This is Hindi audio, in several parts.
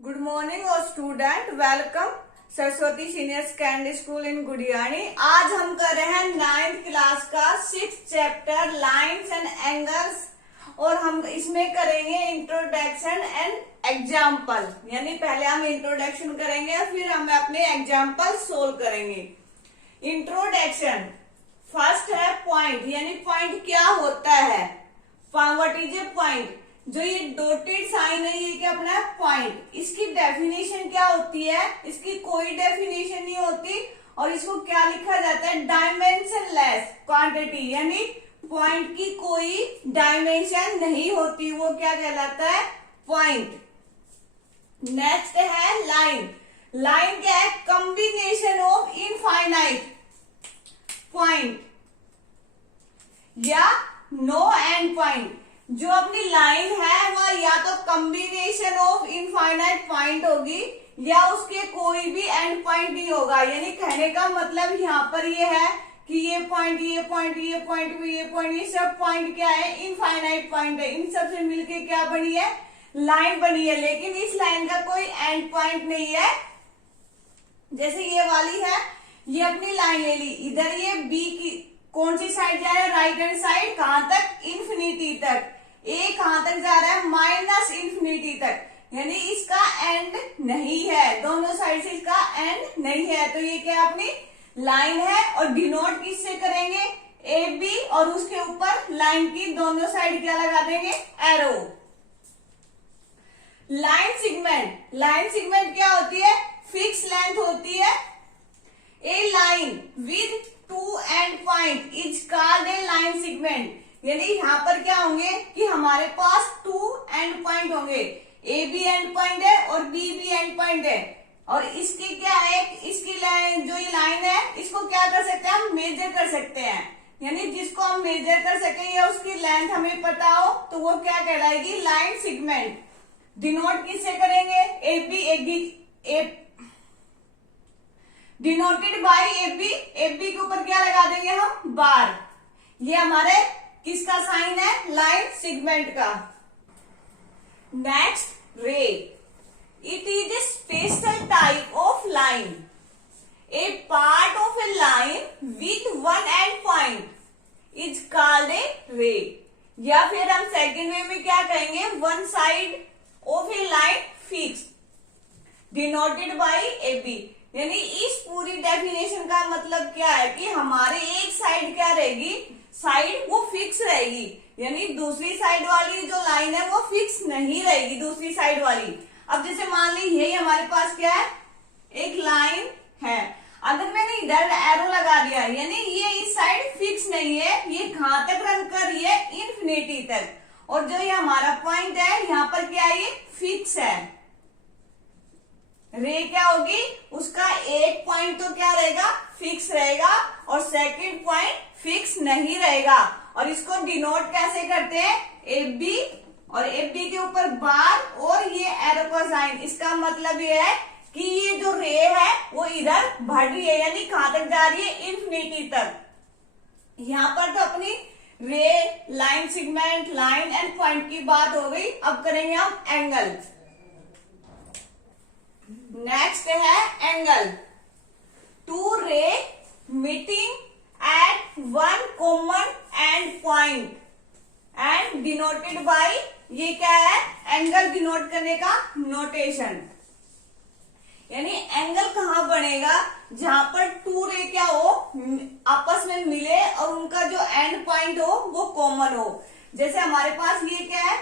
गुड मॉर्निंग और student welcome Saraswati senior secondary school इन गुड़ियानी। आज हम कर रहे हैं 9th क्लास का 6th chapter lines and angles और हम इसमें करेंगे इंट्रोडक्शन एंड एग्जाम्पल। यानी पहले हम इंट्रोडक्शन करेंगे फिर हम अपने एग्जाम्पल सोल्व करेंगे। इंट्रोडक्शन फर्स्ट है पॉइंट, यानी पॉइंट क्या होता है। What is a point? जो ये डॉटेड साइन है ये क्या अपना पॉइंट। इसकी डेफिनेशन क्या होती है? इसकी कोई डेफिनेशन नहीं होती और इसको क्या लिखा जाता है? डायमेंशनलेस क्वांटिटी, यानी पॉइंट की कोई डायमेंशन नहीं होती, वो क्या कहलाता है? पॉइंट। नेक्स्ट है लाइन। लाइन क्या है? कॉम्बिनेशन ऑफ इनफाइनाइट पॉइंट या नो एंड पॉइंट। जो अपनी लाइन है वह या तो कॉम्बिनेशन ऑफ इनफाइनाइट पॉइंट होगी या उसके कोई भी एंड पॉइंट नहीं होगा। यानी कहने का मतलब यहाँ पर ये है कि ये पॉइंट ये पॉइंट ये पॉइंट ये पॉइंट ये सब पॉइंट क्या है? इनफाइनाइट पॉइंट है। इन सब से मिलके क्या बनी है? लाइन बनी है। लेकिन इस लाइन का कोई एंड पॉइंट नहीं है। जैसे ये वाली है, ये अपनी लाइन ले ली, इधर ये बी की कौन सी साइड जा रहा है? Right hand side. कहां तक? इन्फिनिटी तक। ए कहां तक जा रहा है? माइनस इन्फिनिटी तक। यानी इसका एंड नहीं है, दोनों साइड से इसका एंड नहीं है। तो ये क्या अपनी लाइन है। और डिनोट किससे करेंगे? ए बी और उसके ऊपर लाइन की दोनों साइड क्या लगा देंगे? Arrow. Line segment. Line segment क्या होती है? फिक्स लेंथ होती है। A line with two end point is called a line segment. यानी यहाँ पर क्या होंगे कि हमारे पास टू एंड पॉइंट होंगे। ए बी एंड पॉइंट है और बी भी एंड पॉइंट है। और इसकी क्या है? इसकी लाइन, जो ये लाइन है, इसको क्या कर सकते हैं? हम मेजर कर सकते हैं। यानी जिसको हम मेजर कर सके या उसकी लेंथ हमें पता हो तो वो क्या कहलाएगी? Line segment. डिनोट किससे करेंगे? A B denoted by A B. A B के ऊपर क्या लगा देंगे हम? बार। ये हमारे किसका साइन है? लाइन सेगमेंट का। Next ray. It is a special type of line, a part of a line with one end point is called a ray. या फिर हम सेकेंड वे में क्या कहेंगे? One side of a line fix denoted by A B. यानी इस पूरी डेफिनेशन का मतलब क्या है कि हमारे एक साइड क्या रहेगी? साइड वो फिक्स रहेगी। यानी दूसरी साइड वाली जो लाइन है वो फिक्स नहीं रहेगी, दूसरी साइड वाली। अब जैसे मान ली यही हमारे पास क्या है? एक लाइन है। अगर मैंने इधर एरो लगा दिया यानी ये इस साइड फिक्स नहीं है, ये कहां तक रन कर रही है? इन्फिनिटी तक। और जो ये हमारा पॉइंट है यहाँ पर क्या है? ये फिक्स है। रे क्या होगी? उसका एक पॉइंट तो क्या रहेगा? फिक्स रहेगा और सेकंड पॉइंट फिक्स नहीं रहेगा। और इसको डिनोट कैसे करते हैं? ए बी और ए बी के ऊपर बार और ये एरो का साइन। इसका मतलब ये है कि ये जो रे है वो इधर बढ़ रही है, यानी कहां तक जा रही है? इन्फिनिटी तक। यहां पर तो अपनी रे, line segment, line and point की बात हो गई। अब करेंगे हम एंगल। नेक्स्ट है एंगल। टू रे meeting at one common end point and denoted by, ये क्या है? एंगल डिनोट करने का नोटेशन। यानी एंगल कहां बनेगा? जहां पर टू रे क्या हो? आपस में मिले और उनका जो एंड पॉइंट हो वो कॉमन हो। जैसे हमारे पास ये क्या है?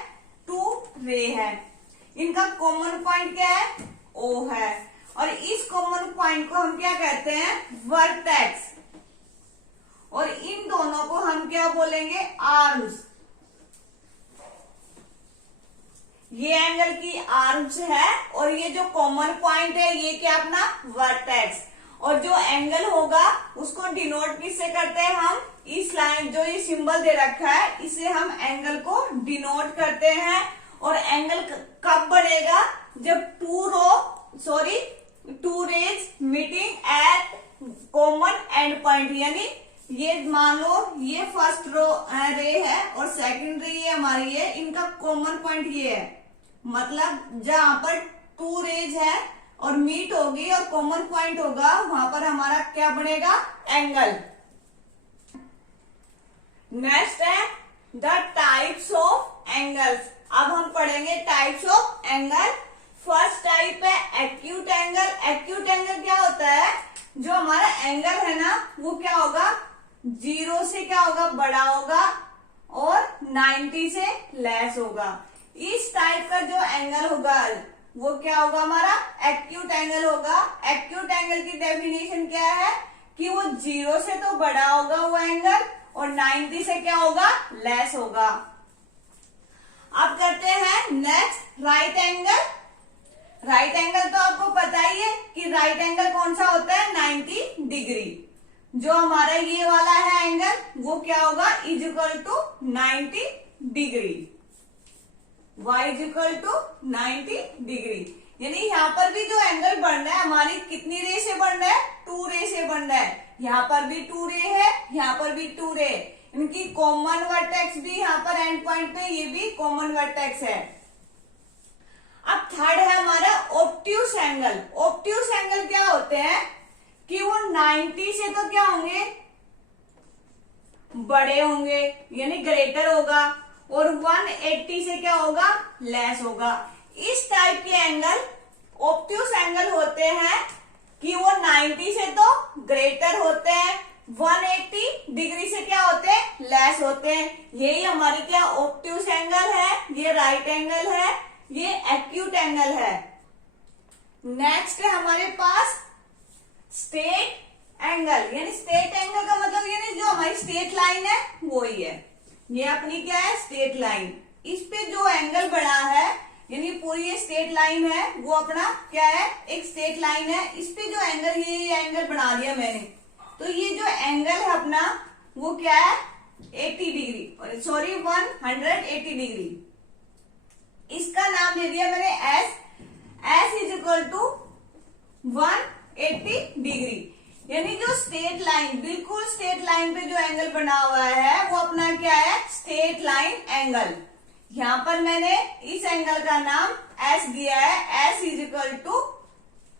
टू रे है, इनका कॉमन पॉइंट क्या है? ओ है। और इस कॉमन पॉइंट को हम क्या कहते हैं? वर्टेक्स। और इन दोनों को हम क्या बोलेंगे? आर्म्स। ये एंगल की आर्म्स है और ये जो कॉमन पॉइंट है ये क्या अपना? वर्टेक्स। और जो एंगल होगा उसको डिनोट किससे करते हैं हम? इस लाइन जो ये सिंबल दे रखा है इसे हम एंगल को डिनोट करते हैं। और एंगल कब बनेगा? जब two rays meeting at common end point. यानी ये मान लो ये फर्स्ट रे है और सेकंड रे ये हमारी है, इनका कॉमन पॉइंट ये है। मतलब जहां पर टू रेज है और मीट होगी और कॉमन पॉइंट होगा, वहां पर हमारा क्या बनेगा, एंगल। नेक्स्ट है द टाइप्स ऑफ एंगल्स। अब हम पढ़ेंगे types of angle. First type है एक्यूट एंगल। एक्यूट एंगल क्या होता है, जो हमारा एंगल है ना वो क्या होगा, 0 से क्या होगा, बड़ा होगा और 90 से लेस होगा। इस टाइप का जो एंगल होगा वो क्या होगा, हमारा एक्यूट एंगल होगा। एक्यूट एंगल की डेफिनेशन क्या है कि वो 0 से तो बड़ा होगा वो एंगल और 90 से क्या होगा, लेस होगा। अब करते हैं next right angle. Right angle तो आपको पता ही है कि राइट एंगल कौन सा होता है, 90 डिग्री। जो हमारा ये वाला है एंगल वो क्या होगा, is equal to 90 degree. y is equal to 90 degree. यानी यहाँ पर भी जो एंगल बन रहा है हमारी कितनी रे से बन रहा है, 2 रे से बन रहा है। यहाँ पर भी 2 रे है, यहाँ पर भी 2 रे, इनकी कॉमन वर्टेक्स भी यहाँ पर एंड पॉइंट पे ये भी कॉमन वर्टेक्स है। अब थर्ड है हमारा ऑब्ट्यूस एंगल। ऑब्ट्यूस एंगल क्या होते हैं कि वो 90 से तो क्या होंगे, बड़े होंगे यानी ग्रेटर होगा और 180 से क्या होगा, लेस होगा। इस टाइप के एंगल ऑब्ट्यूस एंगल होते हैं कि वो 90 से तो ग्रेटर होते हैं, 180 डिग्री से क्या होते हैं, लेस होते हैं। यही हमारे क्या ऑब्ट्यूस एंगल है, ये राइट एंगल है, ये एक्यूट एंगल है। नेक्स्ट है हमारे पास स्ट्रेट एंगल। यानी स्ट्रेट एंगल का मतलब यानी जो हमारी स्ट्रेट लाइन है वो ही है, ये अपनी क्या है, स्ट्रेट लाइन। इस पे जो एंगल बना है यानी पूरी ये स्ट्रेट लाइन है वो अपना क्या है, एक स्ट्रेट लाइन है। इस पे जो एंगल ये एंगल बना दिया मैंने, तो ये जो एंगल है अपना वो क्या है, 80 डिग्री, सॉरी 180 डिग्री। इसका नाम दे दिया मैंने S. S is equal to 180 degree. यानी जो स्ट्रेट लाइन, बिल्कुल स्ट्रेट लाइन पे जो एंगल बना हुआ है वो अपना क्या है, स्ट्रेट लाइन एंगल। यहां पर मैंने इस एंगल का नाम एस दिया है। S is equal to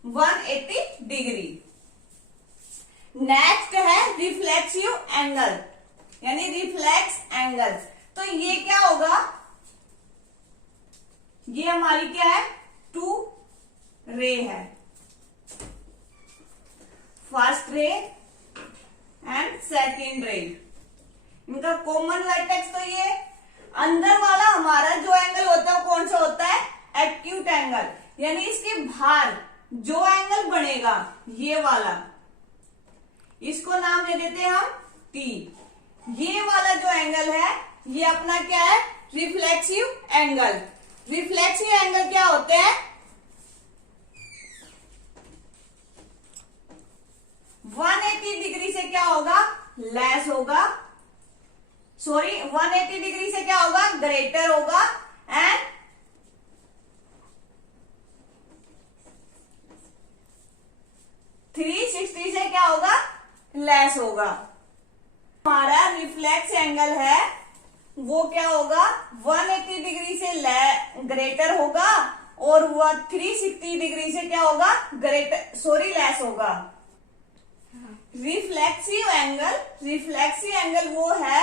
180 degree. Next है रिफ्लेक्सिव एंगल यानी रिफ्लेक्स एंगल। तो ये क्या होगा, ये हमारी क्या है, 2 रे है, फर्स्ट रे एंड सेकेंड रे। इनका कॉमन वर्टेक्स तो ये अंदर वाला हमारा जो एंगल होता है वो कौन सा होता है, एक्यूट एंगल। यानी इसके बाहर जो एंगल बनेगा ये वाला, इसको नाम दे देते हैं हम टी। ये वाला जो एंगल है ये अपना क्या है, रिफ्लेक्सिव एंगल। रिफ्लेक्सिव एंगल क्या होते हैं, 180 डिग्री से क्या होगा, लेस होगा, सॉरी 180 डिग्री से क्या होगा, ग्रेटर होगा एंड 360 से क्या होगा, लेस होगा। हमारा रिफ्लेक्स एंगल है वो क्या होगा, 180 डिग्री से ग्रेटर होगा और वो 360 डिग्री से क्या होगा, ग्रेटर सॉरी लेस होगा। रिफ्लेक्सिव एंगल वो है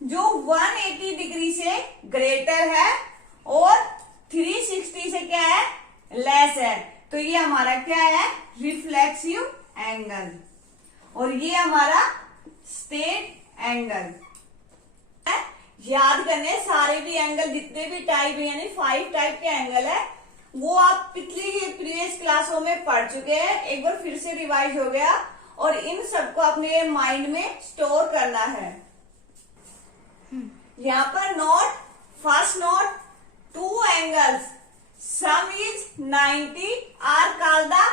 जो 180 डिग्री से ग्रेटर है और 360 से क्या है, लेस है। तो ये हमारा क्या है, रिफ्लेक्सिव एंगल। और ये हमारा स्ट्रेट एंगल। याद करने सारे भी एंगल जितने भी टाइप है यानी 5 टाइप के एंगल है वो आप पिछली प्रीवियस क्लासों में पढ़ चुके हैं, एक बार फिर से रिवाइज हो गया और इन सबको अपने माइंड में स्टोर करना है। यहाँ पर note, first note, 2 angles sum is 90 are called the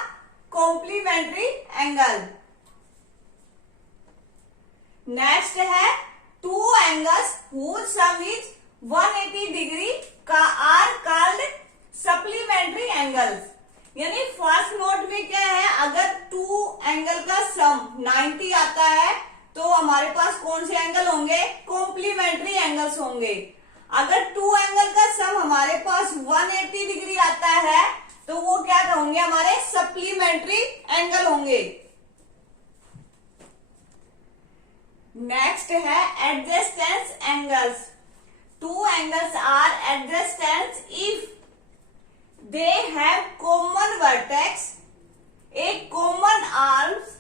complementary angle. Next है 2 angles whose sum is 180 degree का आर कॉल्ड सप्लीमेंट्री एंगल्स। यानी फर्स्ट नोट में क्या है, अगर 2 एंगल का सम 90 आता है तो हमारे पास कौन से एंगल होंगे, कॉम्प्लीमेंट्री एंगल्स होंगे। अगर 2 एंगल का सम हमारे पास 180 डिग्री आता है तो वो adjacent if they have common vertex, a common arms,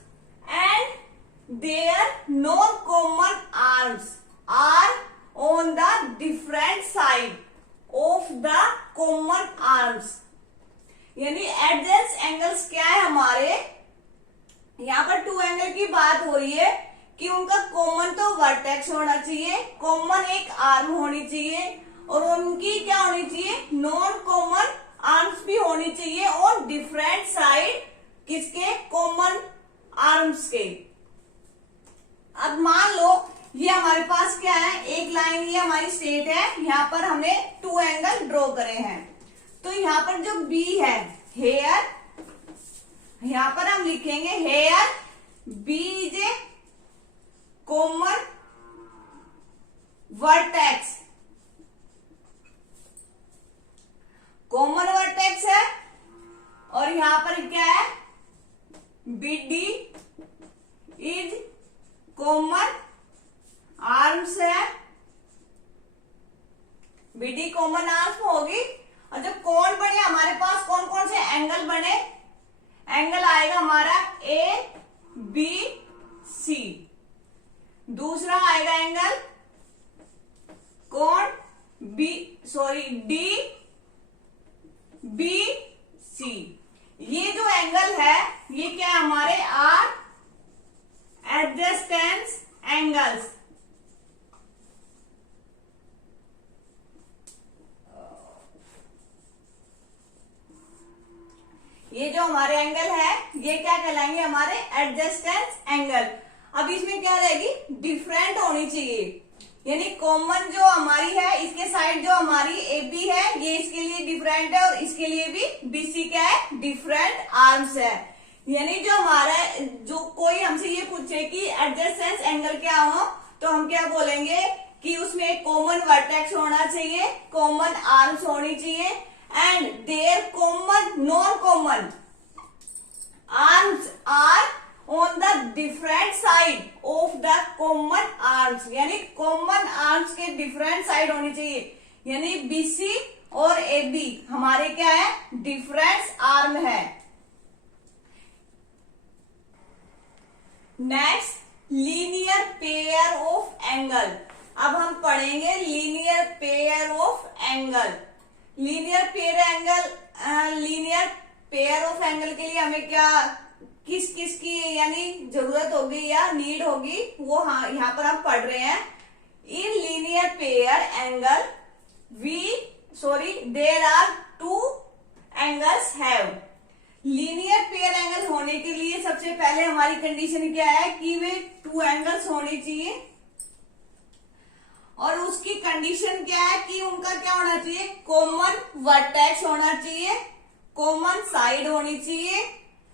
and their non-common arms are on the different side of the common arms. यानी adjacent angles क्या है हमारे, यहाँ पर टू एंगल की बात हो रही है कि उनका कॉमन तो वर्टेक्स होना चाहिए, कॉमन एक आर्म होनी चाहिए और उनकी क्या होनी चाहिए, नॉन कॉमन आर्म्स भी होनी चाहिए और डिफरेंट साइड किसके, कॉमन आर्म्स के। अब मान लो ये हमारे पास क्या है, एक लाइन ये हमारी स्ट्रेट है, यहाँ पर हमने टू एंगल ड्रॉ करे हैं। तो यहाँ पर जो बी है, हेयर, यहाँ पर हम लिखेंगे here B is a common vertex, common vertex है। और यहां पर क्या है, B D is common arms है, बी डी कॉमन आर्म्स होगी। और जब कोण बने हमारे पास कौन कौन से एंगल बने, एंगल आएगा हमारा ए बी सी, दूसरा आएगा एंगल कोण डी बी सी। ये जो एंगल है ये क्या है हमारे, आर एडजेसेंट एंगल्स। ये जो हमारे एंगल है ये क्या कहलाएंगे, हमारे एडजेसेंट एंगल। अब इसमें क्या रहेगी, डिफरेंट होनी चाहिए, यानी कॉमन जो हमारी है इसके साइड जो हमारी ए बी है ये इसके लिए डिफरेंट है और इसके लिए भी बीसी क्या है, डिफरेंट आर्म्स है। यानी जो हमारा, जो कोई हमसे ये पूछे कि एडजेसेंट एंगल क्या हो, तो हम क्या बोलेंगे कि उसमें एक कॉमन वर्टेक्स होना चाहिए, कॉमन आर्म्स होनी चाहिए, and their common non common arms are on the different side of the common arms, यानी common arms के different side होनी चाहिए, यानी BC और AB हमारे क्या है, different arm है। next linear pair of angle। अब हम पढ़ेंगे linear pair of angle। linear pair of angle के लिए हमें क्या, किस किस की यानी जरूरत होगी या नीड होगी, वो हाँ यहाँ पर हम पढ़ रहे हैं। In linear pair angle there are two angles have. Linear pair angle होने के लिए सबसे पहले हमारी कंडीशन क्या है कि वे टू एंगल्स होने चाहिए, और उसकी कंडीशन क्या है कि उनका क्या होना चाहिए, कॉमन वर्टेक्स होना चाहिए, कॉमन साइड होनी चाहिए,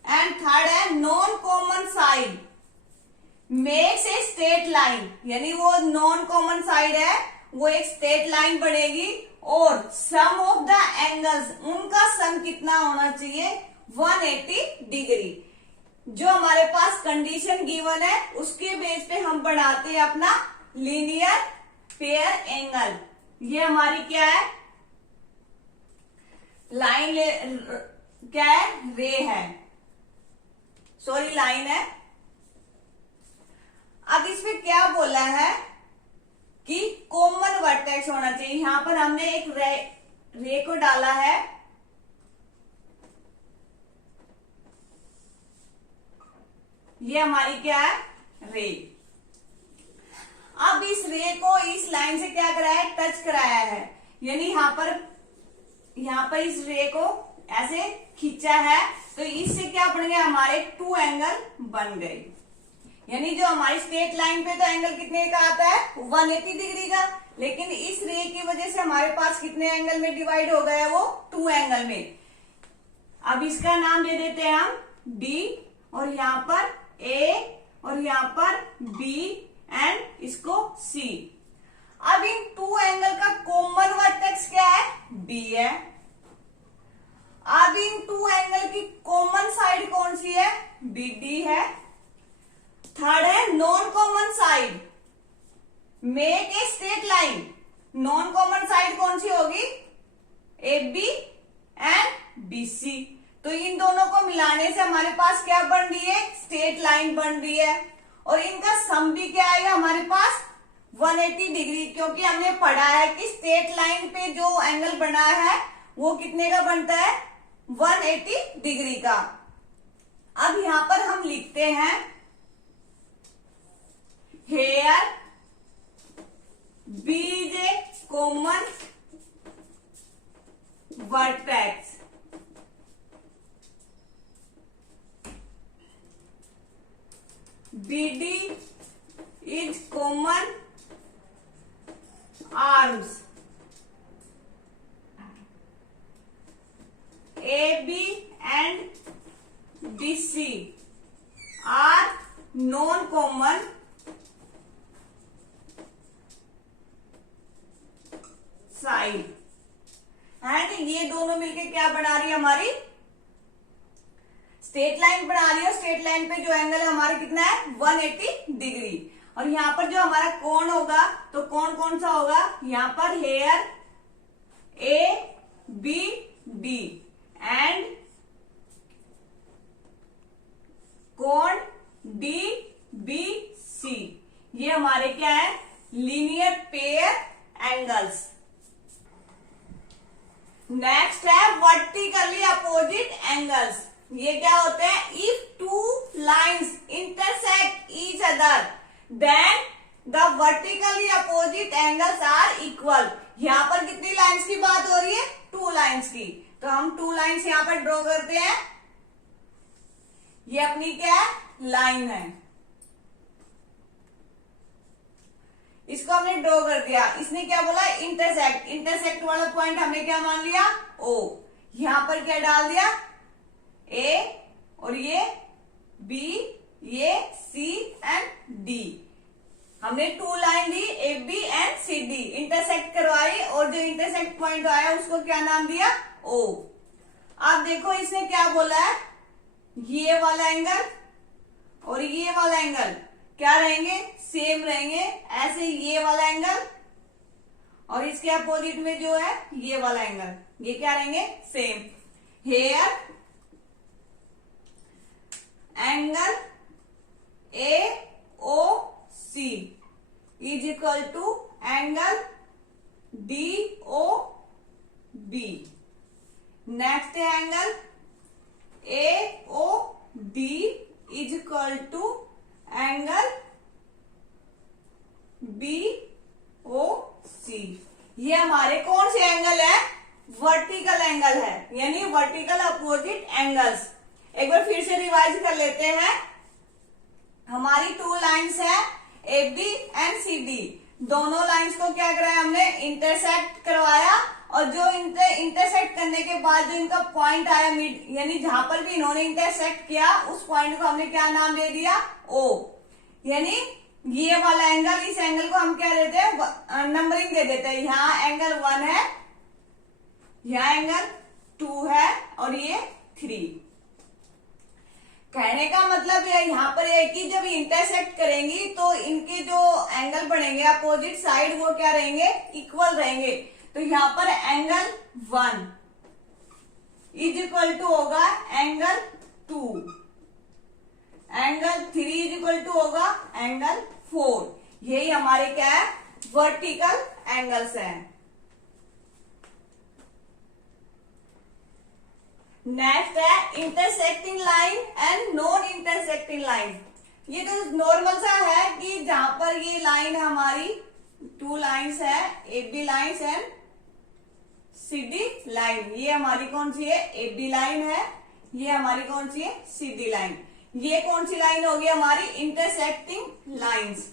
एंड थर्ड है non common side makes a straight line, यानी वो नॉन कॉमन साइड है वो एक स्ट्रेट लाइन बनेगी, और सम ऑफ द एंगल्स उनका सम कितना होना चाहिए, 180 डिग्री। जो हमारे पास कंडीशन गिवन है उसके बेस पे हम बनाते हैं अपना लीनियर पेयर एंगल। ये हमारी क्या है, लाइन क्या है, रे है, लाइन है। अब इसमें क्या बोला है कि कॉमन वर्टेक्स होना चाहिए, यहां पर हमने एक रे को डाला है, ये हमारी क्या है, रे। अब इस रे को इस लाइन से क्या कराया है, टच कराया है, यानी यहां पर इस रे को ऐसे खींचा है, तो इससे क्या बन गया, हमारे टू एंगल बन गए। यानी जो हमारी स्ट्रेट लाइन पे तो एंगल कितने का आता है, 180 डिग्री का, लेकिन इस रे की वजह से हमारे पास कितने एंगल में डिवाइड हो गया, वो टू एंगल में। अब इसका नाम दे देते हैं हम डी, और यहाँ पर ए, और यहाँ पर बी, एंड इसको सी। अब इन टू एंगल का कॉमन वर्टेक्स क्या है, बी है। अब इन टू एंगल की कॉमन साइड कौन सी है, बी डी है। थर्ड है non common side, make a straight line, non common side कौन सी होगी, AB एंड BC। तो इन दोनों को मिलाने से हमारे पास क्या बन रही है, स्ट्रेट लाइन बन रही है। और इनका सम भी क्या आएगा हमारे पास 180 डिग्री, क्योंकि हमने पढ़ा है कि स्ट्रेट लाइन पे जो एंगल बना है वो कितने का बनता है, 180 डिग्री का। अब यहां पर हम लिखते हैं hair B is a common vertex BD is common arms AB and BC are non-common side. And ये दोनों मिलके क्या बना रही है, हमारी स्ट्रेट लाइन बना रही है। स्ट्रेट लाइन पे जो एंगल है हमारा कितना है, 180 डिग्री। और यहां पर जो हमारा कोण होगा, तो कोण कौन सा होगा, यहां पर हेयर ABD एंड कोण DBC, ये हमारे क्या है, लीनियर पेयर एंगल्स। नेक्स्ट है वर्टिकली अपोजिट एंगल्स। ये क्या होते हैं, if two lines intersect each other then the vertically opposite angles are equal. यहां पर कितनी लाइंस की बात हो रही है, 2 लाइंस की। तो हम 2 लाइंस यहां पर ड्रॉ करते हैं। ये अपनी क्या है, लाइन है, इसको हमने ड्रॉ कर दिया। इसने क्या बोला, इंटरसेक्ट। इंटरसेक्ट वाला पॉइंट हमने क्या मान लिया, O। यहां पर क्या डाल दिया, A, और ये B, ये C एंड D। हमने 2 line the, AB and CD, intersect करवाई, और जो इंटरसेक्ट पॉइंट आया उसको क्या नाम दिया, O। अब देखो इसने क्या बोला है, ये वाला एंगल और ये वाला एंगल क्या रहेंगे, सेम रहेंगे। ऐसे ये वाला एंगल और इसके अपोजिट में जो है ये वाला एंगल, ये क्या रहेंगे, same. Here angle AOC is equal to angle DOB। Next है angle AOD is equal to angle BOC। ये हमारे कौन से एंगल है, वर्टिकल एंगल है, यानी वर्टिकल अपोजिट एंगल्स। एक बार फिर से रिवाइज कर लेते हैं। हमारी 2 लाइंस है AB एंड CD। दोनों लाइंस को क्या कराया हमने, इंटरसेक्ट करवाया। और जो इंटरसेक्ट करने के बाद जो इनका पॉइंट आया मिड, यानी जहां पर भी इन्होंने इंटरसेक्ट किया उस पॉइंट को हमने क्या नाम दे दिया, O। यानी ये वाला एंगल, इस एंगल को हम क्या देते हैं, नंबरिंग दे देते हैं। यहाँ एंगल 1 है, यहाँ एंगल 2 है और ये 3। कहने का मतलब है यहाँ पर है कि जब इंटरसेक्ट करेंगी तो इनके जो एंगल बनेंगे अपोजिट साइड वो क्या रहेंगे, इक्वल रहेंगे। तो यहाँ पर एंगल 1 इज इक्वल टू होगा angle 2, angle 3 is equal to होगा एंगल 4। यही हमारे क्या है, वर्टिकल एंगल्स हैं। नेक्स्ट है intersecting line and non intersecting line. ये तो नॉर्मल सा है कि जहां पर ये लाइन हमारी 2 लाइंस है, AB lines and CD line. ये हमारी कौन सी है, AB लाइन है, ये हमारी कौन सी है, CD लाइन। ये कौन सी लाइन होगी, हमारी इंटरसेक्टिंग लाइंस।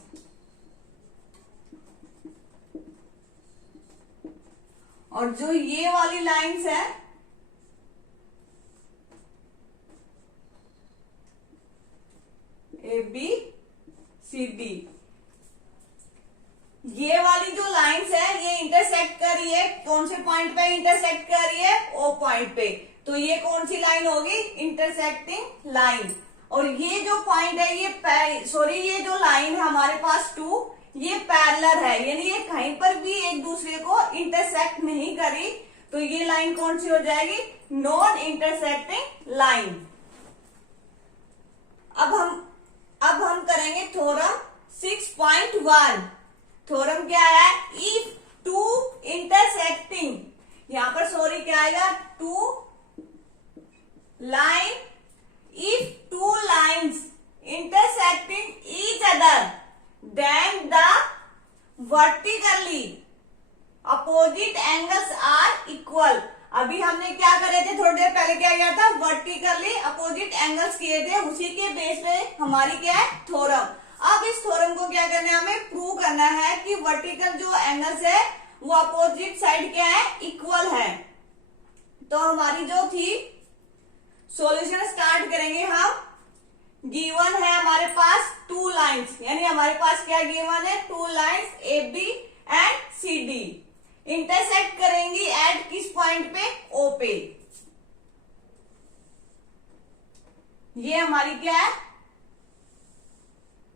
और जो ये वाली लाइंस है ABCD, ये वाली जो लाइंस है ये इंटरसेक्ट कर रही है, कौन से पॉइंट पे इंटरसेक्ट कर रही है, O पॉइंट पे। तो ये कौन सी लाइन होगी, इंटरसेक्टिंग लाइन। और ये जो पॉइंट है ये जो लाइन है हमारे पास 2, ये पैरेलल है, यानी ये कहीं पर भी एक दूसरे को इंटरसेक्ट नहीं करी। तो ये लाइन कौन सी हो जाएगी? Non intersecting line. अब हम करेंगे थ्योरम 6.1। थ्योरम क्या है? इफ टू इंटरसेक्टिंग, यहां पर सॉरी क्या आएगा? Two line, if two lines intersecting each other then the vertically opposite angles are equal. अभी हमने क्या करे थे? थोड़ी देर पहले क्या किया था? वर्टिकली अपोजिट एंगल्स किए थे, उसी के बेस पे हमारी क्या है? थ्योरम। अब इस थ्योरम को क्या करना है? हमें प्रूव करना है कि वर्टिकल जो एंगल्स है वो अपोजिट साइड क्या है? इक्वल है। तो हमारी जो थी सॉल्यूशन स्टार्ट करेंगे हम। गिवन है हमारे पास टू लाइंस, यानी हमारे पास क्या गिवन है? Two lines A B and C D intersect करेंगी एट किस पॉइंट पे? ओ पे। ये हमारी क्या है?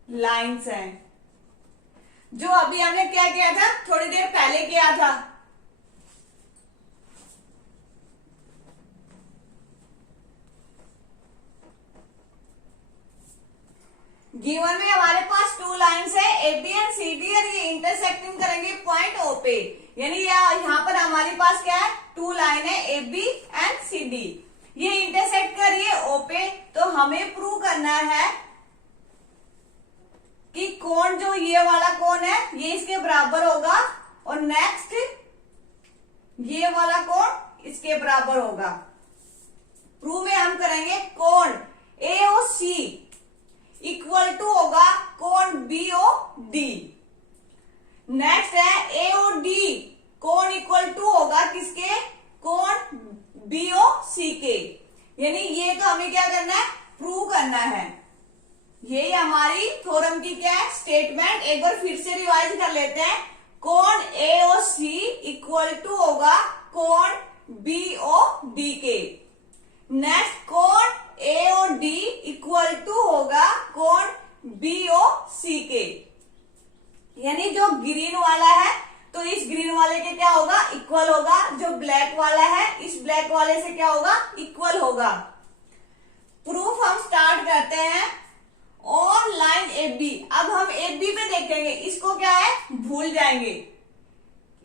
लाइंस है, जो अभी हमने क्या किया था? थोड़ी देर पहले किया था। गिवन में हमारे पास टू लाइंस है A B and C D, और ये इंटरसेक्टिंग करेंगे पॉइंट ओ पे। यानी यहाँ पर हमारे पास क्या है? टू लाइन है A B and C D, ये इंटरसेक्ट कर रही है ओ पे। तो हमें प्रूव करना है कि कोण जो ये वाला कोण है ये इसके बराबर होगा, और नेक्स्ट ये वाला कोण इसके बराबर होगा। प्रूव में हम करेंगे कोण ए ओ सी इक्वल टू होगा कोण बी ओ डी। नेक्स्ट है ए ओ डी कोण इक्वल टू होगा किसके? कोण बी ओ सी के। यानी ये तो हमें क्या करना है? प्रूव करना है। ये हमारी थ्योरम की क्या है? स्टेटमेंट। एक बार फिर से रिवाइज कर लेते हैं। कोण ए ओ सी इक्वल टू होगा कोण बी ओ डी के। नेक्स्ट कोण ए ओ डी इक्वल टू होगा कोण बी ओ सी के। यानी जो ग्रीन वाला है तो इस ग्रीन वाले के क्या होगा? इक्वल होगा। जो ब्लैक वाला है इस ब्लैक वाले से क्या होगा? इक्वल होगा। प्रूफ हम स्टार्ट करते हैं ऑन लाइन ए बी। अब हम ए बी पे देखेंगे, इसको क्या है? भूल जाएंगे,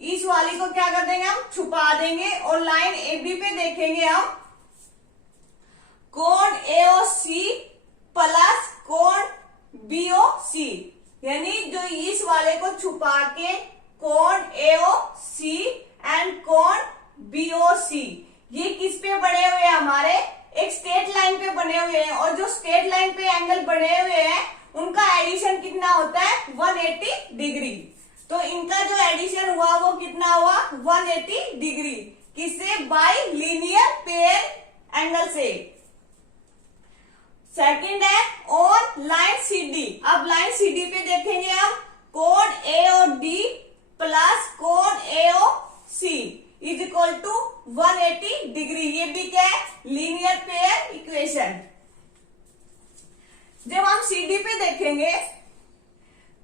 इस वाली को क्या कर देंगे? हम छुपा देंगे, और लाइन ए बी पे देखेंगे हम कोण ए ओ सी प्लस कोण बी ओ सी। यानी जो इस वाले को छुपा के कोण ए ओ सी एंड कोण बी ओ सी, ये किस पे बने हुए हैं? हमारे एक स्ट्रेट लाइन पे बने हुए हैं, और जो स्ट्रेट लाइन पे एंगल बने हुए हैं उनका एडिशन कितना होता है? 180 डिग्री। तो इनका जो एडिशन हुआ वो कितना हुआ? 180 डिग्री। किससे? बाय लीनियर पेयर एंगल से। सेकंड है ऑन लाइन सी डी। अब लाइन सी डी पे देखेंगे हम कोण ए ओ डी प्लस कोण ए ओ सी इज इक्वल टू 180 डिग्री। ये भी क्या है? Linear pair equation. जब हम सी डी पे देखेंगे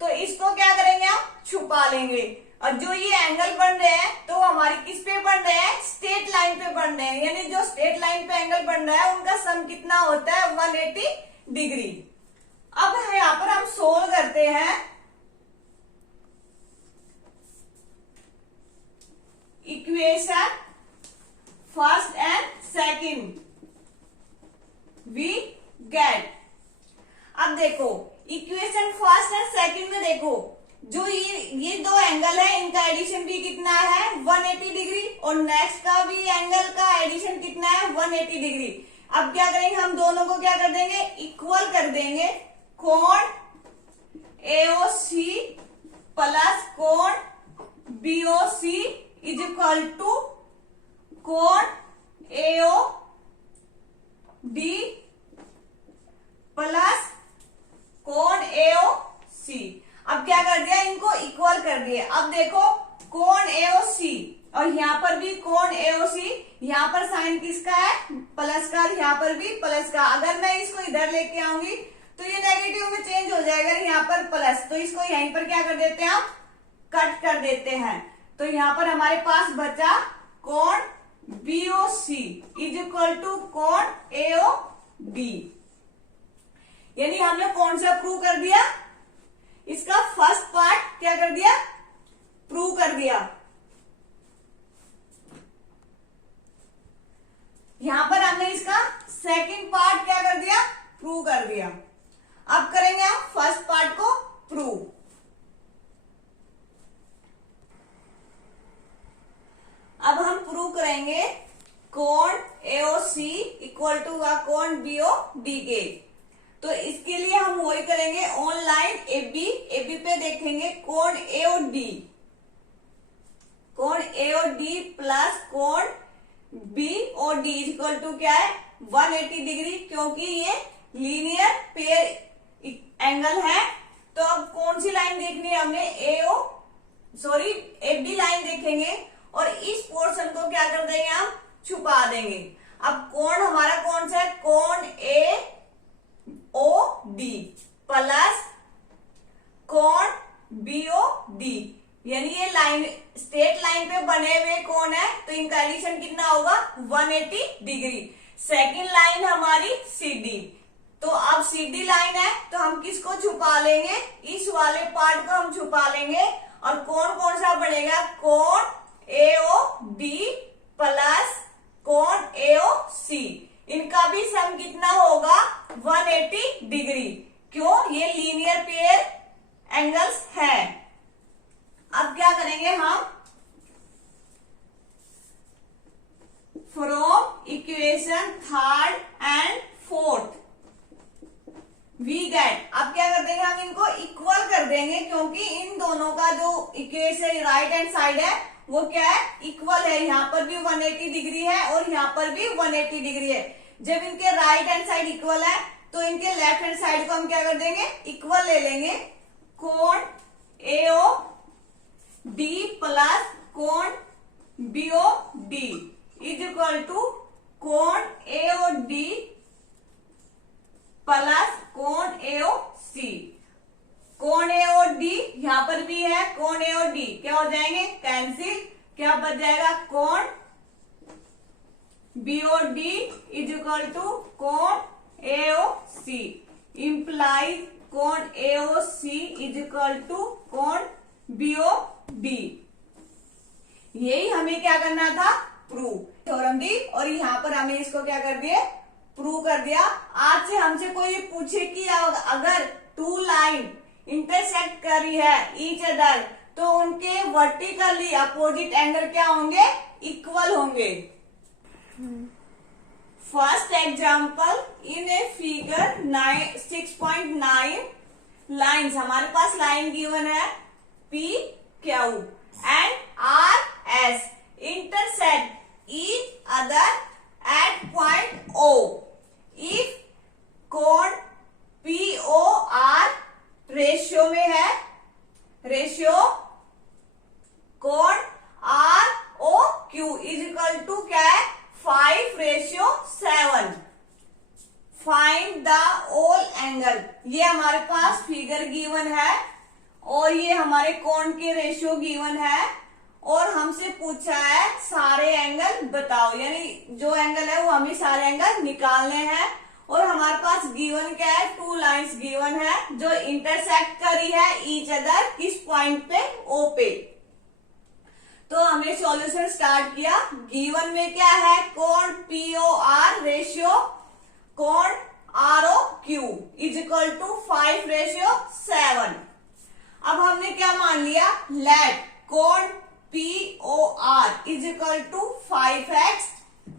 तो इसको क्या करेंगे? हम छुपा लेंगे, और जो ये एंगल बन रहे हैं तो हमारी किस पे बन रहे हैं? स्ट्रेट लाइन पे बन रहे हैं। यानी जो स्ट्रेट लाइन पे एंगल बन रहा है उनका सम कितना होता है? 180 डिग्री। अब यहाँ पर हम सोल्व करते हैं। Equation first and second we get. अब देखो इक्वेशन फर्स्ट एंड सेकंड में देखो, जो ये दो एंगल है इनका एडिशन भी कितना है? 180 डिग्री, और नेक्स्ट का भी एंगल का एडिशन कितना है? 180 डिग्री। अब क्या करेंगे? हम दोनों को क्या कर देंगे? इक्वल कर देंगे। कोण AOC प्लस कोण BOC इज इक्वल टू कोण AOD प्लस कोण AOC। अब क्या कर दिया? इनको इक्वल कर दिया। अब देखो कोण AOC और यहाँ पर भी कोण AOC, यहाँ पर साइन किसका है? प्लस का, यहाँ पर भी प्लस का। अगर मैं इसको इधर लेके आऊंगी तो ये नेगेटिव में चेंज हो जाएगा, यहाँ पर प्लस, तो इसको यहीं पर क्या कर देते हैं? हम कट कर देते हैं। तो यहाँ पर हमारे पास बचा कोण इज इक्वल टू कोण AOD। यानी हमने कौन सा प्रूव कर दिया, इसका फर्स्ट पार्ट क्या कर दिया, प्रूव कर दिया। यहां पर हमने इसका सेकंड पार्ट क्या कर दिया, प्रूव कर दिया। अब करेंगे हम फर्स्ट पार्ट को प्रूव। अब हम प्रूव करेंगे कोण AOC इक्वल टू कोण BOD के। तो इसके लिए हम वही करेंगे, ऑनलाइन AB पे देखेंगे कोण AOD, कोण AOD प्लस कोण BOD इक्वल टू क्या है 180 डिग्री, क्योंकि ये लीनियर पेयर एंगल है। तो अब कौन सी लाइन देखनी है हमने, AB लाइन देखेंगे और इस पोर्शन को क्या कर देंगे, हम छुपा देंगे। अब कोण हमारा कौन सा है, कोण AOD प्लस कोण BOD, यानी ये लाइन स्ट्रेट लाइन पे बने हुए कोण है, तो इनका एडिशन कितना होगा 180 डिग्री। सेकंड लाइन हमारी CD, तो अब CD लाइन है तो हम किसको छुपा लेंगे, इस वाले पार्ट को हम छुपा लेंगे। और कोण कौन सा बनेगा, कोण AOD प्लस कोण AOC, इनका भी सम कितना होगा 180 डिग्री, क्यों, ये लीनियर पेयर एंगल्स है। अब क्या करेंगे हम, from equation third and fourth we get, अब क्या कर देंगे, हम इनको इक्वल कर देंगे, क्योंकि इन दोनों का जो इक्वेशन राइट हैंड साइड है वो क्या है, इक्वल है। यहाँ पर भी 180 डिग्री है और यहाँ पर भी 180 डिग्री है। जब इनके राइट हैंड साइड इक्वल है तो इनके लेफ्ट हैंड साइड को हम क्या कर देंगे, इक्वल ले लेंगे। कोण AOD प्लस कोण BOD इज इक्वल टू कोण AOD प्लस कोण AOC। कोण AOD यहां पर भी है, कोण AOD क्या हो जाएंगे, कैंसिल, क्या बच जाएगा, कोण BOD इज इक्वल टू कोण AOC इंप्लाइज कोण AOC इज इक्वल टू कोण BOD। यही हमें क्या करना था, प्रूव, थ्योरम दी, और यहाँ पर हमें इसको क्या कर दिए, प्रूव कर दिया। आज से हमसे कोई पूछे कि अगर टू लाइन इंटरसेक्ट कर रही है ईच अदर, तो उनके वर्टिकली अपोजिट एंगल क्या होंगे, इक्वल होंगे। First example, in a figure 6.9 lines, हमारे पास लाइन गिवन है PQ and RS intersect each other at point O। If कोण POR रेशियो में है, रेशियो कोण ROQ इज इक्वल टू क्या है 5:7। फाइंड द ऑल एंगल, ये हमारे पास फिगर गिवन है और ये हमारे कोण के रेशियो गिवन है और हमसे पूछा है सारे एंगल बताओ, यानी जो एंगल है वो हमें सारे एंगल निकालने हैं। और हमारे पास गिवन क्या है, टू लाइंस गिवन है जो इंटरसेक्ट कर रही है ईच अदर किस पॉइंट पे, O पे। तो हमने सॉल्यूशन स्टार्ट किया। गिवन में क्या है, कोण POR रेशियो कोण ROQ इज इक्वल टू 5:7। अब हमने क्या मान लिया, लेट कोण POR is equal to 5x,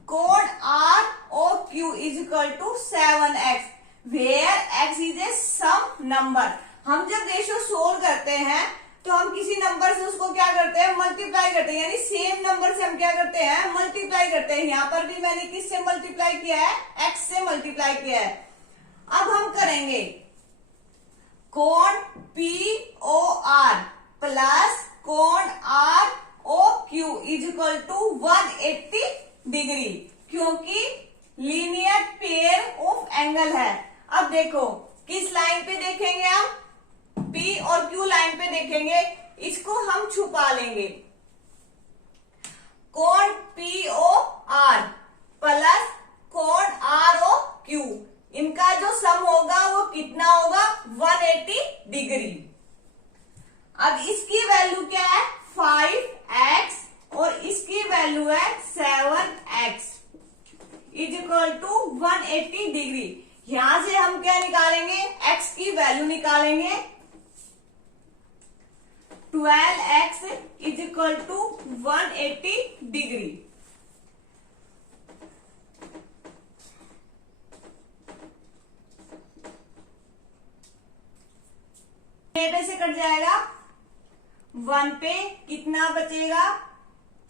कोण ROQ is equal to 7x, where x is a some number. हम जब रेशियो सोल्व करते हैं तो हम किसी नंबर से उसको क्या करते हैं, मल्टीप्लाई करते हैं, यानी सेम नंबर से हम क्या करते हैं, मल्टीप्लाई करते हैं। यहाँ पर भी मैंने किससे मल्टीप्लाई किया है, x से मल्टीप्लाई किया है। अब हम करेंगे कोण POR प्लस कोण ROQ is equal to 180 degree, क्योंकि लीनियर पेयर ऑफ एंगल है। अब देखो किस लाइन पे देखेंगे, हम P और Q लाइन पे देखेंगे, इसको हम छुपा लेंगे। कोण POR plus 7x is equal to 180 degree. यहां से हम क्या निकालेंगे, x की वैल्यू निकालेंगे। 12x is equal to 180 degree. पे से कट जाएगा, 1 पे कितना बचेगा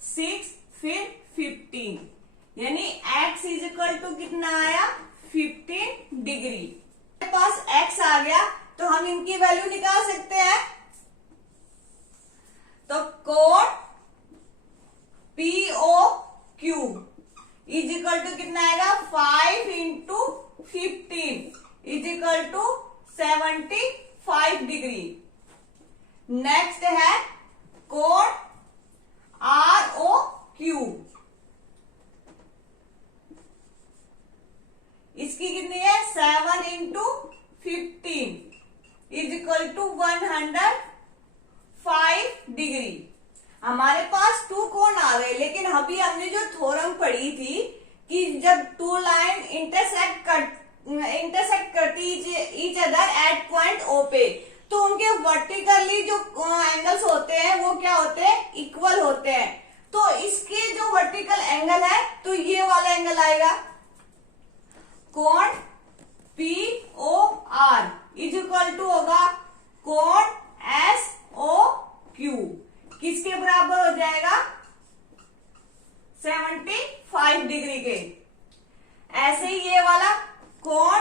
6, फिर 15, यानी x इज इक्वल टू कितना आया 15 डिग्री। मेरे पास x आ गया तो हम इनकी वैल्यू निकाल सकते हैं। तो कोण POQ इज इक्वल टू कितना आएगा 5 into 15 is equal to 75 degree. Next है कोण ROQ, इसकी कितनी है 7 into 15 is equal to 105 degree. हमारे पास 2 कोण आ गए, लेकिन अभी हमने जो थ्योरम पढ़ी थी कि जब 2 लाइन इंटरसेक्ट करती each other at point O पे, तो उनके वर्टिकली जो एंगल्स होते हैं वो क्या होते हैं, इक्वल होते हैं। तो इसके जो वर्टिकल एंगल है तो ये वाला एंगल आएगा। कोण POR इज इक्वल टू होगा कोण SOQ, किसके बराबर हो जाएगा 75 डिग्री के। ऐसे ही ये वाला कोण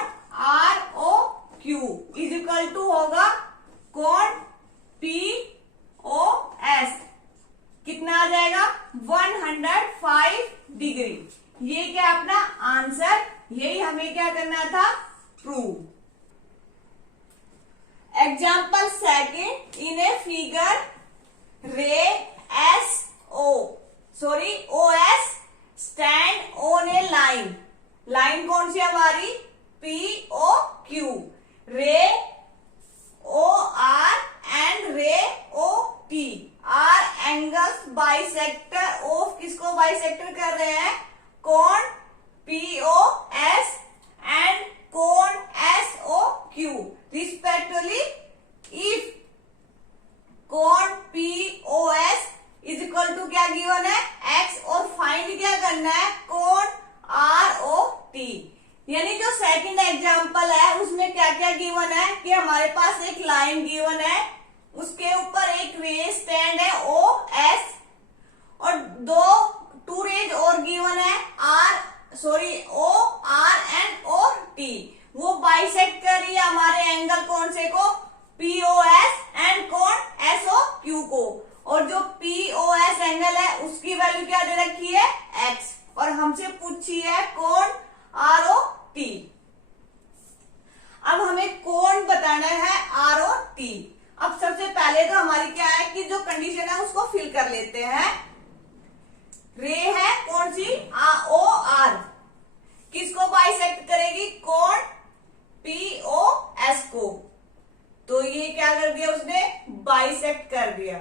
ROQ इज इक्वल टू होगा कोण POS, कितना आ जाएगा 105 डिग्री। ये क्या अपना आंसर, यही हमें क्या करना था, prove. Example second, in a figure ray OS stand on a line. Line कौन सी हमारी POQ, ray OR and ray OT are angles bisector of, किसको बाइसेक्टर कर रहे हैं, कोण POS एंड कोण SOQ रिस्पेक्टिवली। इफ कोण POS इज इक्वल टू क्या गिवन है x, और फाइंड क्या करना है कोण ROT। यानी जो सेकंड एग्जांपल है उसमें क्या क्या गिवन है कि हमारे पास एक लाइन गिवन है, उसके ऊपर एक रे स्टैंड है OS, और 2 रेज और गिवन है OR एंड OT। वो बाइसेक्ट कर रही है हमारे एंगल कौन से को, POS एंड कोण SOQ को, और जो POS एंगल है उसकी वैल्यू क्या दे रखी है x, और हमसे पूछी है कोण ROT। अब हमें कोण बताना है ROT। अब सबसे पहले तो हमारी क्या है कि जो कंडीशन है उसको फिल कर लेते हैं। रे है कौन सी OR, किसको बाइसेक्ट करेगी, कोण POS को, तो ये क्या कर दिया उसने, बाइसेक्ट कर दिया।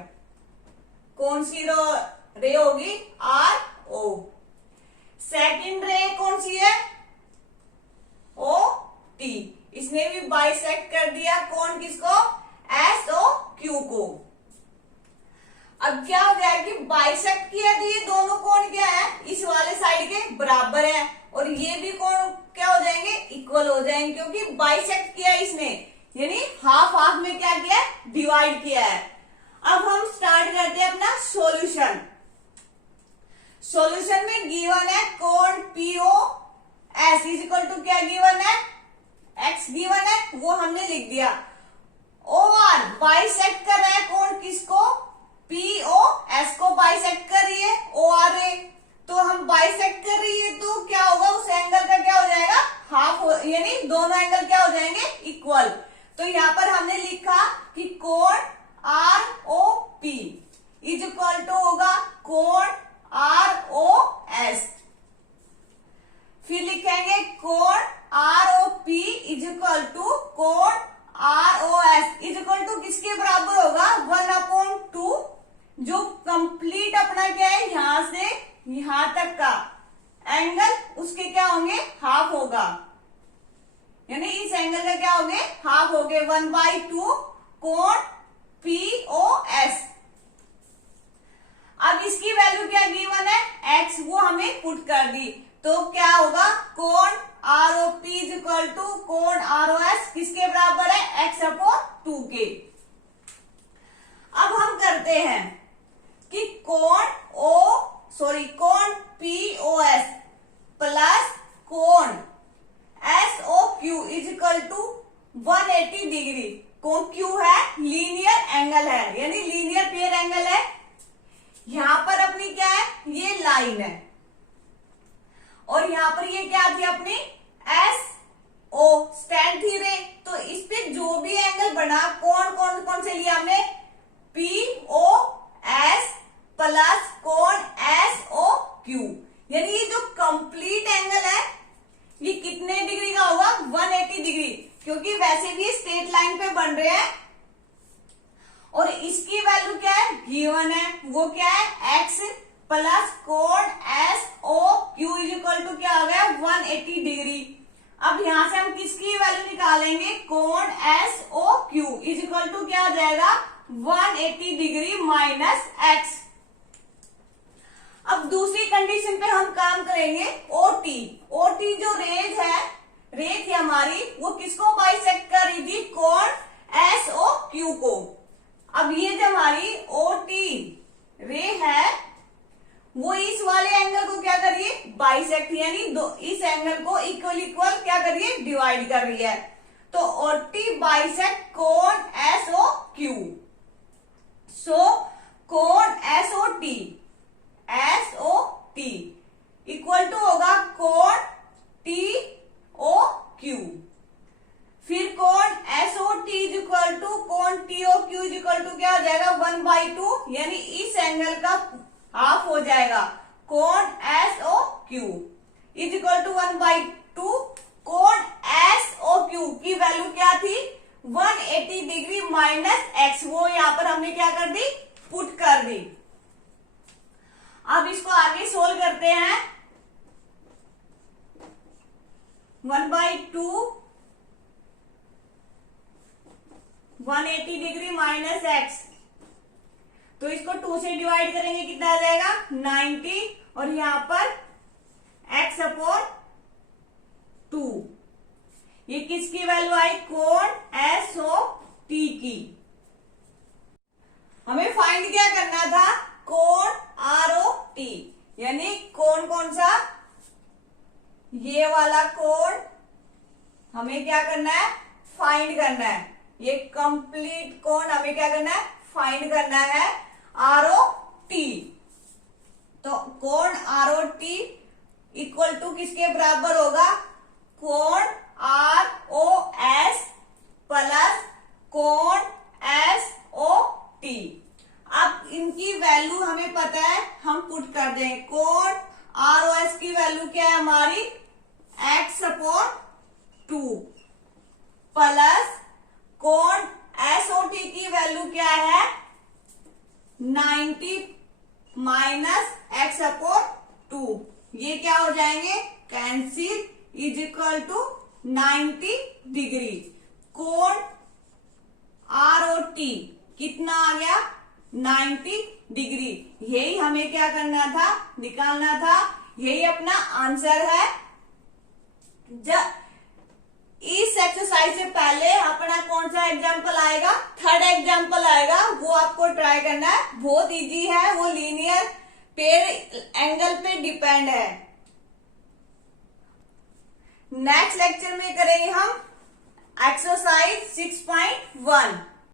कौन सी रे होगी RO। सेकंड रे कौन सी है OT, इसने भी बाइसेक्ट कर दिया कौन किसको, SOQ को। अब क्या हो गया कि बाइसेक्ट किया तो ये दोनों कोण क्या है, इस वाले साइड के बराबर है, और ये भी कोण क्या हो जाएंगे, इक्वल हो जाएंगे, क्योंकि बाइसेक्ट किया इसने, यानी हाफ हाफ में क्या किया है, डिवाइड किया है। अब हम स्टार्ट करते हैं अपना सॉल्यूशन। सॉल्यूशन में गिवन है कोण POS इज इक्वल टू क्या गिवन है, x गिवन है, वो हमने लिख दिया। OR बाइसेक्ट कर रहा है कोण किसको, POS को बाइसेक्ट कर रही है OR रे, तो हम बाइसेक्ट कर रही है तो क्या होगा, उस एंगल का क्या हो जाएगा हाफ, यानी दोनों एंगल क्या हो जाएंगे इक्वल। तो यहाँ पर हमने लिखा कि कोण ROP इज इक्वल टू होगा कोण ROS। फिर लिखेंगे कोण ROP इज इक्वल टू कोण ROS इज इक्वल टू किसके बराबर होगा, 1/2, जो कंप्लीट अपना क्या है, यहां से यहां तक का एंगल उसके क्या होंगे, हाफ होगा, यानी इस एंगल का क्या होंगे, हाफ हो गए। 1/2 कोण POS। अब इसकी वैल्यू क्या गिवन है, x, वो हमें पुट कर दी, तो क्या होगा, कोण ROP इज इक्वल टू कोण ROS किसके बराबर है, x/2 के। अब हम करते हैं कि कोण कोण POS प्लस कोण SOQ is equal to 180 degree. कोण Q है लीनियर एंगल है, यानी लीनियर पेयर एंगल है। यहां पर अपनी क्या है, ये लाइन है, और यहां पर ये क्या थी अपनी SO स्टैंड थी रे। तो इस पे जो भी एंगल बना, कौन से लिया हमने, POS प्लस कोण SOQ, यानी ये जो कंप्लीट एंगल है ये कितने डिग्री का होगा, 180 डिग्री, क्योंकि वैसे भी स्ट्रेट लाइन पे बन रहे हैं। और इसकी वैल्यू क्या है, गिवन है, वो क्या है, x प्लस कोण SOQ इज इक्वल टू क्या हो गया, 180 डिग्री। अब यहां से हम किसकी वैल्यू निकालेंगे, कोण SOQ इज इक्वल टू क्या हो जाएगा, 180 डिग्री माइनस x। अब दूसरी कंडीशन पे हम काम करेंगे, OT जो रेज थी हमारी, वो किसको बाइसेक्ट कर रही थी, कोण SOQ को। अब ये जो हमारी OT रे है, वो इस वाले एंगल को क्या कर रही है, बाइसेक्ट, यानी इस एंगल को इक्वल क्या कर रही है, डिवाइड कर रही है। तो OT बाइसेक्ट कोण SOQ, सो कोण SOT इक्वल टू होगा कोण TOQ। फिर कोण SOT इज इक्वल टू कोण TOQ इज इक्वल टू क्या हो जाएगा, 1/2, यानी इस एंगल का हाफ हो जाएगा। कोण SOQ इज इक्वल टू 1/2 कोण SOQ की वैल्यू क्या थी, 180 डिग्री माइनस x, वो यहां पर हमने क्या कर दी, पुट कर दी। अब इसको आगे सोल्व करते हैं। 1/2 180 डिग्री माइनस x, तो इसको 2 से डिवाइड करेंगे, कितना आ जाएगा, 90, और यहां पर x/2, ये किसकी वैल्यू आई, कोण SOT की। हमें फाइंड क्या करना था, कोण ROT, यानी कोण कौन सा, ये वाला कोण हमें क्या करना है, फाइंड करना है। ये कंप्लीट कोण हमें क्या करना है, फाइंड करना है, ROT। तो कोण ROT इक्वल टू किसके बराबर होगा, कोण ROS प्लस कोण SOT। अब इनकी वैल्यू हमें पता है, हम पुट कर दें। कोण ROS की वैल्यू क्या है हमारी, x/2 प्लस कोण SOT की वैल्यू क्या है, 90 माइनस x/2, ये क्या हो जाएंगे, cancel, is equal to 90 degree. कोण ROT कितना आ गया, 90 डिग्री। यही हमें क्या करना था, निकालना था, यही अपना आंसर है। जब इस एक्सरसाइज से पहले अपना कौन सा एग्जाम्पल आएगा, थर्ड एग्जाम्पल आएगा, वो आपको ट्राई करना है, बहुत इजी है, वो लीनियर पेयर एंगल पे डिपेंड है। नेक्स्ट लेक्चर में करेंगे हम एक्सरसाइज 6.1।